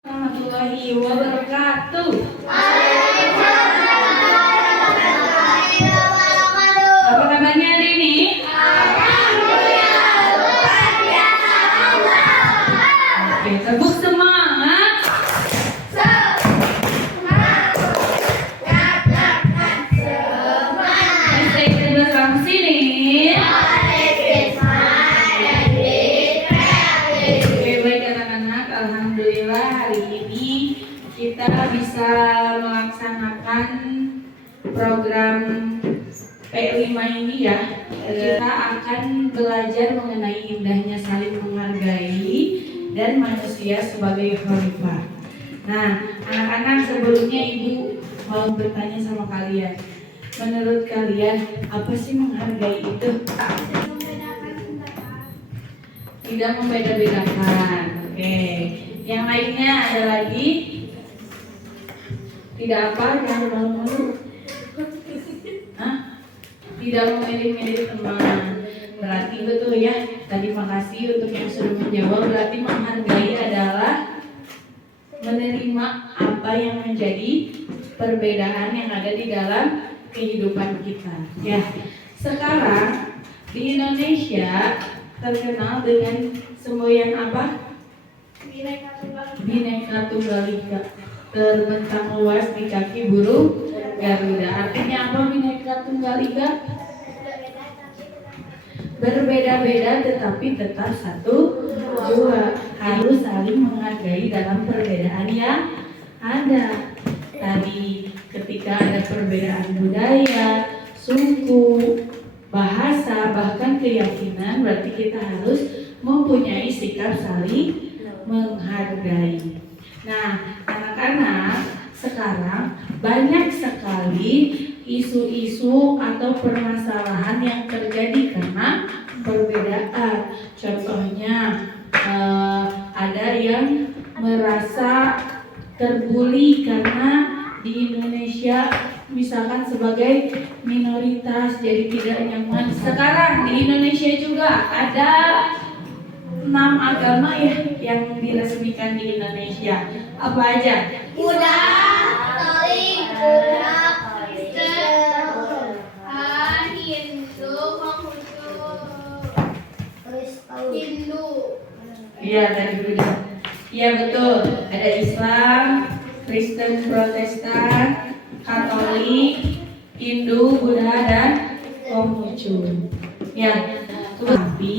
Warahmatullahi wabarakatuh. Apa kabarnya hari ini? Oke, tepuk semangat. Stay bersama sini. Oke, baik anak-anak, alhamdulillah hari ini kita bisa melaksanakan program P5 ini ya. Kita akan belajar mengenai indahnya saling menghargai dan manusia sebagai khalifah. Nah, anak-anak, sebelumnya Ibu mau bertanya sama kalian. Menurut kalian, apa sih menghargai itu? Tidak membeda-bedakan. Oke. Yang lainnya ada lagi? Tidak apa? Yang malu-malu? Tidak memilih-milih teman. Berarti betul ya. Tadi makasih untuk yang sudah menjawab. Berarti menghargai adalah menerima apa yang menjadi perbedaan yang ada di dalam kehidupan kita. Ya. Sekarang di Indonesia terkenal dengan semboyan apa? Bhinneka Tunggal Ika. Terbentang luas di kaki burung Garuda. Artinya apa Bhinneka Tunggal Ika? Berbeda-beda tetapi tetap satu jua. Harus saling menghargai dalam perbedaan yang ada. Tadi ketika ada perbedaan budaya, suku, bahasa, bahkan keyakinan, berarti kita harus mempunyai sikap saling menghargai. Nah, anak-anak, sekarang banyak sekali isu-isu atau permasalahan yang terjadi karena perbedaan. Contohnya ada yang merasa terbuli karena di Indonesia misalkan sebagai minoritas jadi tidak nyaman. Sekarang di Indonesia juga ada 6 agama ya yang diresmikan di Indonesia. Apa aja? Buddha, Katolik, Buddha, Kristen, Hindu, Konghucu, Hindu. Iya, dari Buddha. Iya betul. Ada Islam, Kristen, Protestan, Katolik, Hindu, Buddha, dan Konghucu. Ya, tapi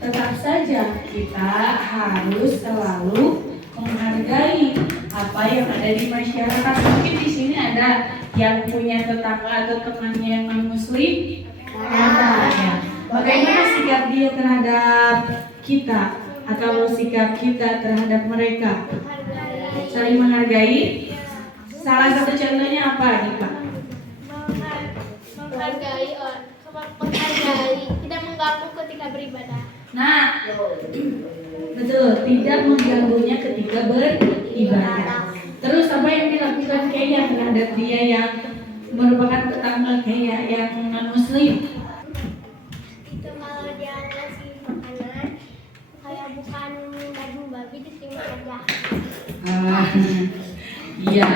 tetap saja kita harus selalu menghargai apa yang ada di masyarakat. Mungkin di sini ada yang punya tetangga atau temannya yang non-muslim. Ada ya. Bagaimana sikap dia terhadap kita atau sikap kita terhadap mereka? Saling menghargai. Salah satu contohnya apa nih Pak? Menghargai, tidak mengganggu ketika beribadah. Nah, betul, tidak mengganggunya ketika beribadah. Terus apa yang dilakukan kayak terhadap dia yang merupakan tetangga kayak yang non muslim? Itu kalau dia ngasih makanan, kayak bukan daging babi diterima aja. Iya,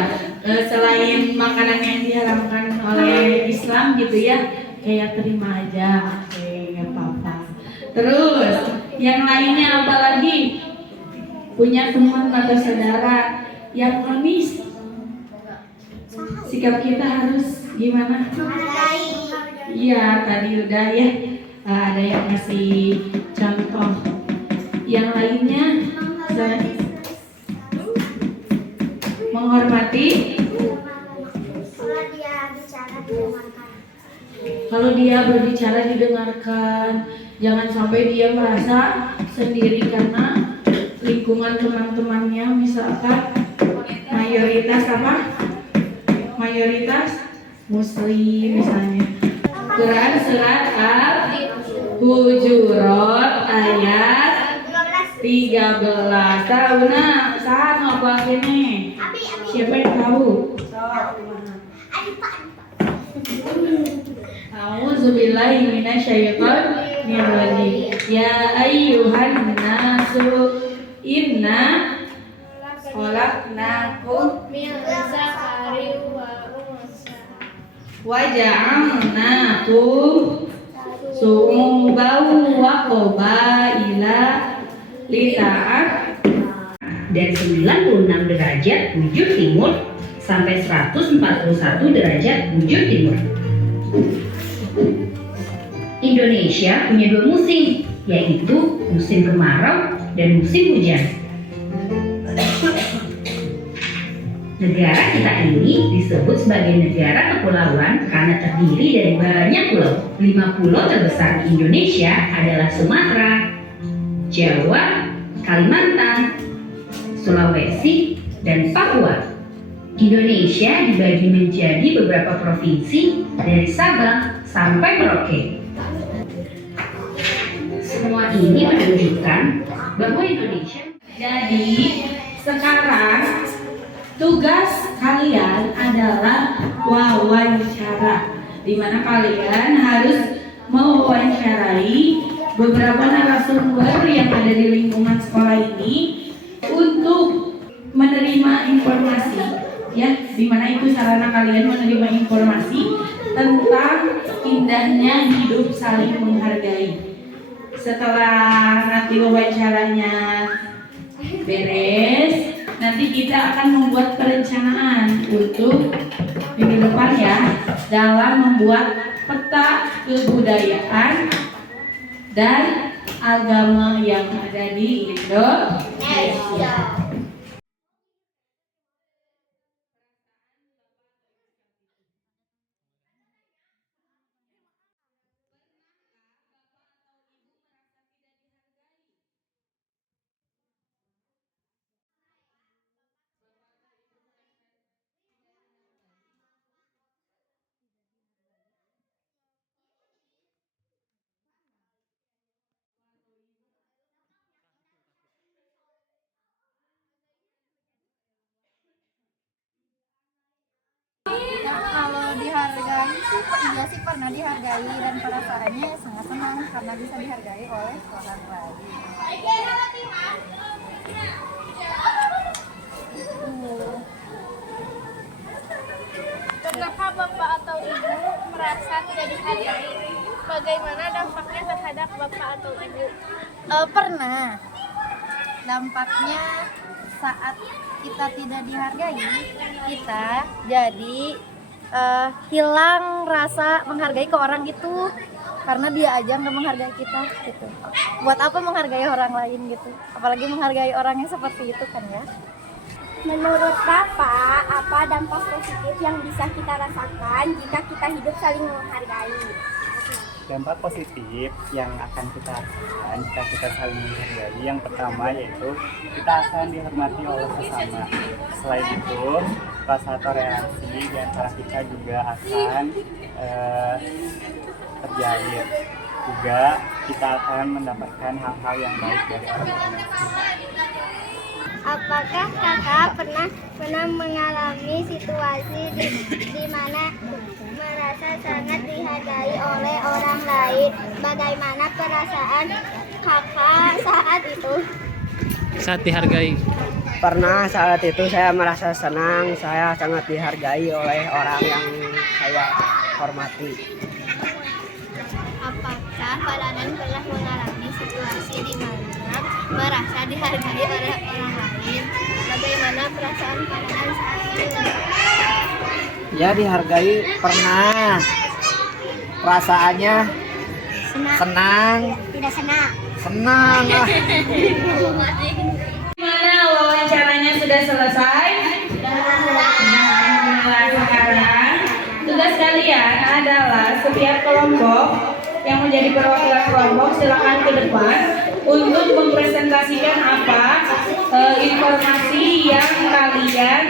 selain makanan yang diharamkan oleh Islam gitu ya, kayak terima aja, oke, nggak apa-apa. Terus yang lainnya apa lagi? Punya teman atau saudara yang manis, sikap kita harus gimana? Menghargai. Iya, tadi udah ya. Ada yang ngasih contoh. Yang lainnya menghormati. Kalau dia berbicara didengarkan. Jangan sampai dia merasa sendiri karena lingkungan teman-temannya misalkan mayoritas apa? Mayoritas muslim misalnya. Quran surat Al-Hujurat ayat 13. Tahu nah, saat apa ini? Siapa yang tahu? A'udzubillahi minasyaitonir rajim. Ya ayyuhan nasu inna khalaqnakum min zakarin wa unsa wa ja'alnakum syu'uban wa qabaila lita'at dari 96 derajat bujur timur sampai 141 derajat bujur timur. Indonesia punya 2 musim, yaitu musim kemarau dan musim hujan. Negara kita ini disebut sebagai negara kepulauan karena terdiri dari banyak pulau. 5 pulau terbesar di Indonesia adalah Sumatera, Jawa, Kalimantan, Sulawesi, dan Papua. Indonesia dibagi menjadi beberapa provinsi dari Sabang sampai Merauke. Semua ini menunjukkan bahwa Indonesia. Jadi sekarang tugas kalian adalah wawancara, di mana kalian harus mewawancarai beberapa narasumber yang ada di lingkungan sekolah ini untuk menerima informasi, ya, di mana itu sarana kalian menerima informasi tentang indahnya hidup saling menghargai. Setelah nanti wawancaranya beres, nanti kita akan membuat perencanaan untuk minggu depan ya, dalam membuat peta kebudayaan dan agama yang ada di Indonesia. Kalau dihargai sih, iya sih pernah dihargai dan perasaannya sangat senang karena bisa dihargai oleh orang lain. Pernahkah Bapak atau Ibu merasa tidak dihargai? Bagaimana dampaknya terhadap Bapak atau Ibu? Pernah. Dampaknya saat kita tidak dihargai, kita jadi hilang rasa menghargai ke orang itu karena dia aja nggak menghargai kita gitu. Buat apa menghargai orang lain gitu? Apalagi menghargai orang yang seperti itu kan ya. Menurut Bapak, apa dampak positif yang bisa kita rasakan jika kita hidup saling menghargai? Dampak positif yang akan kita rasakan jika kita saling menghargai, yang pertama yaitu kita akan dihormati oleh sesama. Selain itu, rasa toleransi di antara kita juga akan terjalin. Juga kita akan mendapatkan hal-hal yang baik dari orang-orang sekitar. Apakah kakak pernah mengalami situasi di mana merasa sangat dihargai oleh orang lain? Bagaimana perasaan kakak saat itu? Saat dihargai. Pernah, saat itu saya merasa senang, saya sangat dihargai oleh orang yang saya hormati. Apakah Pak Dadan pernah mengalami situasi di mana merasa dihargai oleh orang lain? Bagaimana perasaan Pak Dadan saat itu? Ya, dihargai pernah. Perasaannya senang. Tidak senang. Senang lah. Gimana wawancaranya sudah selesai? Nah, sekarang tugas kalian adalah setiap kelompok yang menjadi perwakilan kelompok silakan ke depan untuk mempresentasikan apa informasi yang kalian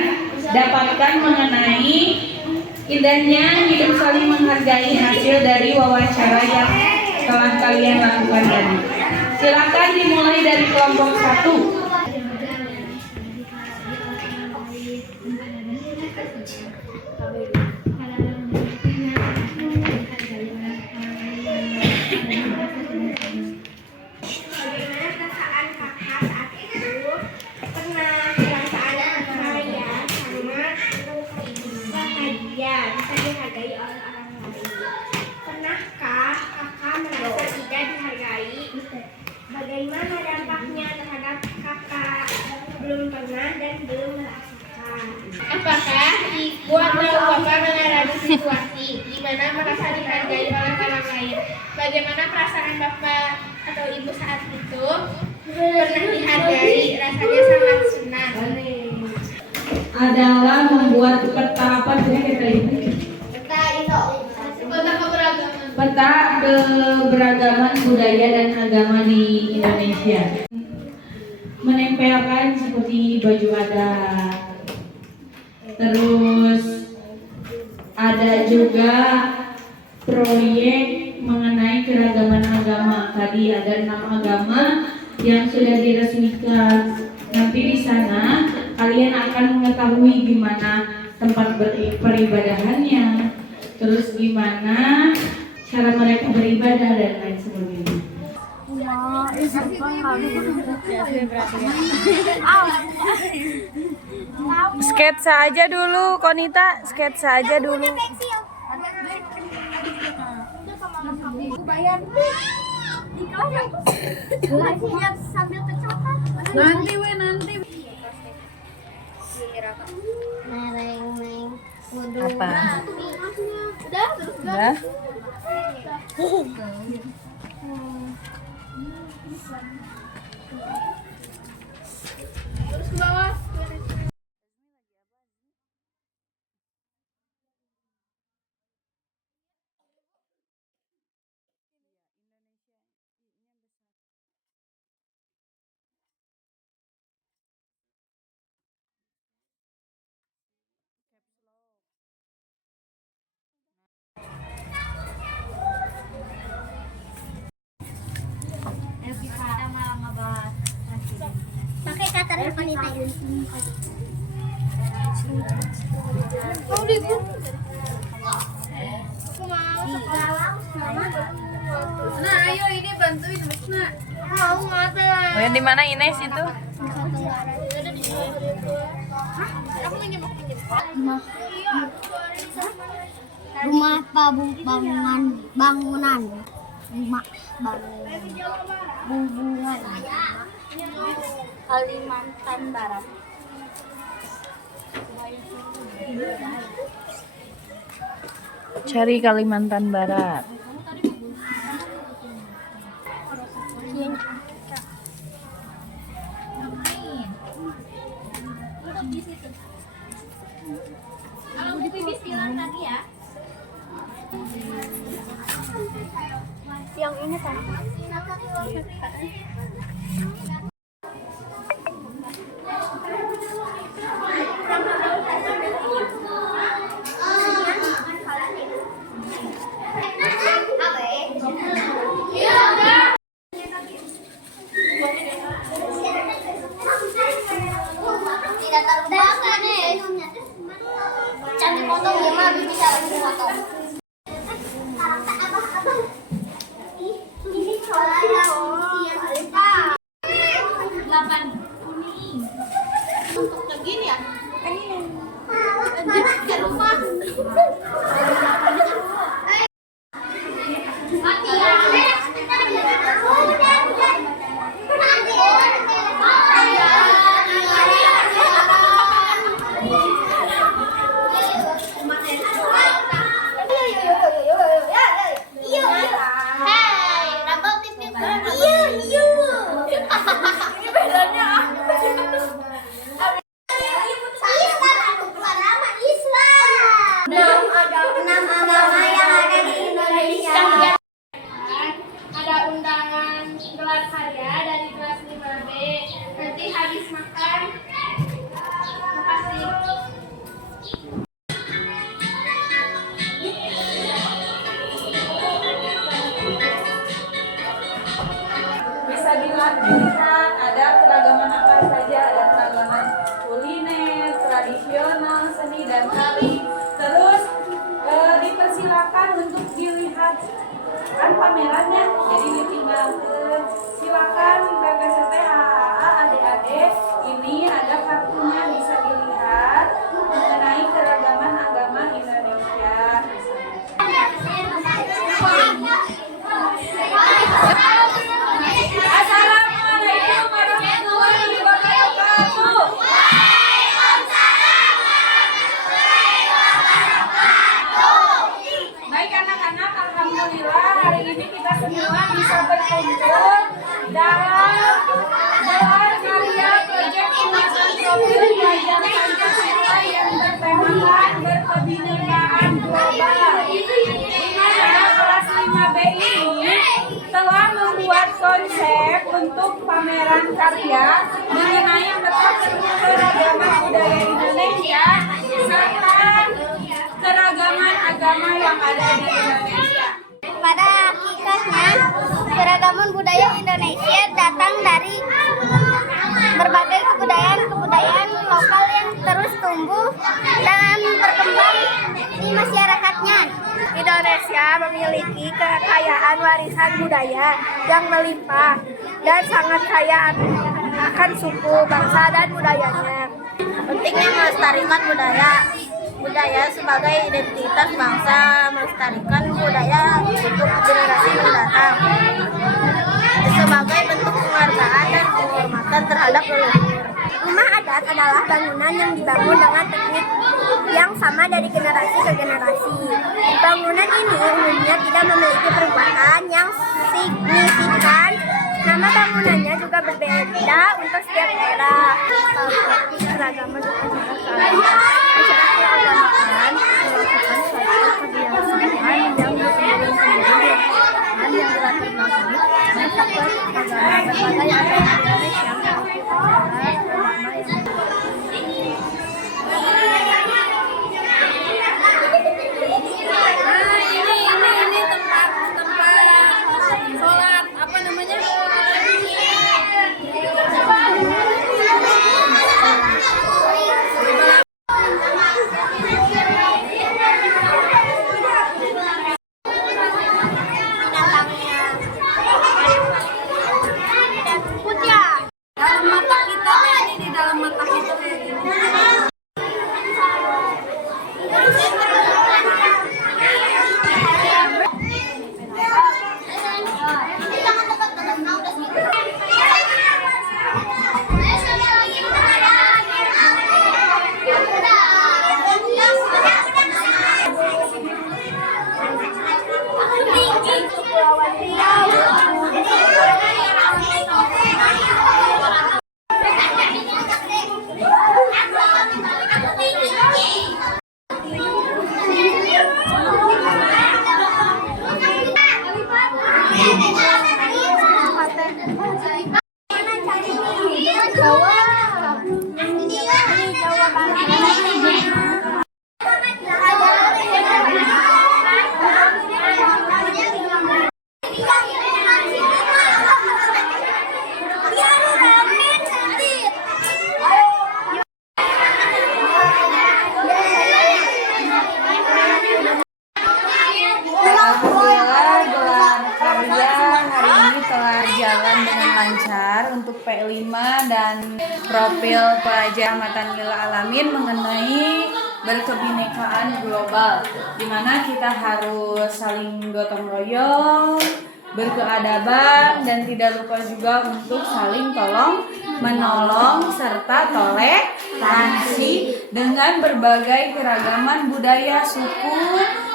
dapatkan mengenai indahnya hidup saling menghargai hasil dari wawancara yang telah kalian lakukan tadi. Silakan dimulai dari kelompok 1. Bagaimana perasaan kakak saat itu? Pernah perasaan Apakah ibu atau bapak mengalami situasi di mana merasa dihargai oleh orang lain? Bagaimana perasaan bapak atau ibu saat itu? Pernah dihargai, rasanya sangat senang. Adalah membuat peta apa sih kita ini? Peta keberagaman budaya dan agama di Indonesia. Menempelkan seperti baju adat. Terus ada juga proyek mengenai keragaman agama. Tadi ada 6 agama yang sudah diresmikan. Nanti di sana kalian akan mengetahui gimana tempat peribadahannya, terus gimana cara mereka beribadah dan lain sebagainya. Sketsa aja dulu, Konita. Sketsa aja dulu. Nanti. Apa? Udah? Terus ke bawah. Pakai kata Konita ini. Nah, ayo ini bantuin Nah. Mau ngapain? Oh, yang di mana Ines itu? Rumah bangunan rumah bangunan Kalimantan Barat. Cari Kalimantan Barat. Kalau Bu Pipis bilang tadi ya. Yang ini kan. Tidak terbaca deh. Cantik foto gimana bisa foto. Ini soalnya untuk begini ya. Ini ke rumah. Mati ya. Ada undangan gelar karya dari kelas 5B. Nanti habis makan. Makasih. Bisa dilakukan, ada keragaman apa saja, ada keragaman kuliner, tradisional, seni dan tari. Terus dipersilakan untuk dilihat kan pamerannya, jadi ditinggalkan. Silakan kakak seteha adik-adik, ini ada kartunya bisa dilihat mengenai keragaman agama Indonesia. Assalamualaikum warahmatullahi wabarakatuh. ikut dalam gelar karya proyek pembuatan profil pelajar Pancasila yang bertemakan berkebinekaan global. Di mana kelas 5B ini telah membuat konsep untuk pameran karya mengenai keragaman budaya Indonesia serta keragaman agama yang ada di Indonesia. Pada hakikatnya, keragaman budaya Indonesia datang dari berbagai kebudayaan lokal yang terus tumbuh dan berkembang di masyarakatnya. Indonesia memiliki kekayaan warisan budaya yang melimpah dan sangat kaya akan suku, bangsa, dan budayanya. Pentingnya melestarikan budaya sebagai identitas bangsa, melestarikan budaya untuk generasi mendatang sebagai bentuk penghargaan dan penghormatan terhadap leluhur. Rumah adat adalah bangunan yang dibangun dengan teknik yang sama dari generasi ke generasi. Bangunan ini umumnya tidak memiliki perubahan yang signifikan. Nama bangunannya juga berbeda untuk setiap daerah. Keragaman masyarakat keagamaan melakukan suatu kebiasaan yang bersembunyi-sembunyi yang dilatar belakangi dan faktor agama berbagai agama Indonesia melakukan agama yang ini tempat sholat apa namanya? Dalam mata kita ini di dalam mata kita kayak gini. Jalan dengan lancar untuk P5 dan profil pelajar Ahmatan Lil Alamin mengenai berkebinekaan global, di mana kita harus saling gotong royong, berkeadaban, dan tidak lupa juga untuk saling tolong menolong serta toleransi dengan berbagai keragaman budaya, suku,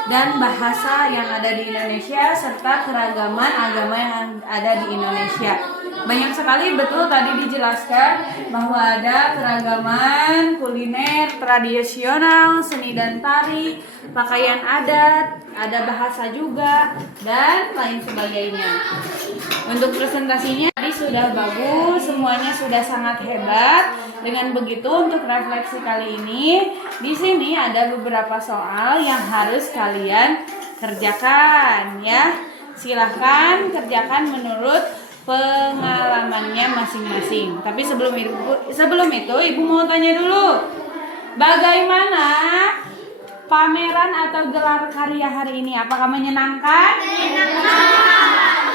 dan bahasa yang ada di Indonesia serta keragaman agama yang ada di Indonesia. Banyak sekali, betul tadi dijelaskan bahwa ada keragaman kuliner tradisional, seni dan tari, pakaian adat, ada bahasa juga, dan lain sebagainya. Untuk presentasinya tadi sudah bagus, semuanya sudah sangat hebat. Dengan begitu, untuk refleksi kali ini, di sini ada beberapa soal yang harus kalian kerjakan, ya. Silahkan kerjakan menurut pengalamannya masing-masing. Tapi sebelum itu, Ibu mau tanya dulu, bagaimana pameran atau gelar karya hari ini? Apakah menyenangkan? Menyenangkan,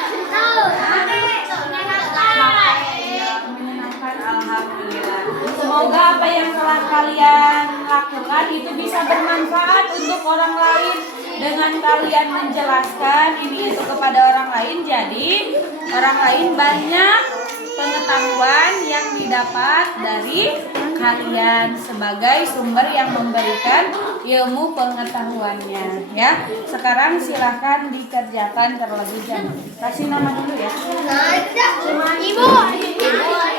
alhamdulillah. Semoga apa yang telah kalian lakukan itu bisa bermanfaat untuk orang lain. Dengan kalian menjelaskan ini itu kepada orang lain, jadi orang lain banyak pengetahuan yang didapat dari kalian sebagai sumber yang memberikan ilmu pengetahuannya ya. Sekarang silakan dikerjakan terlebih dahulu. Kasih nama dulu ya. Ibu.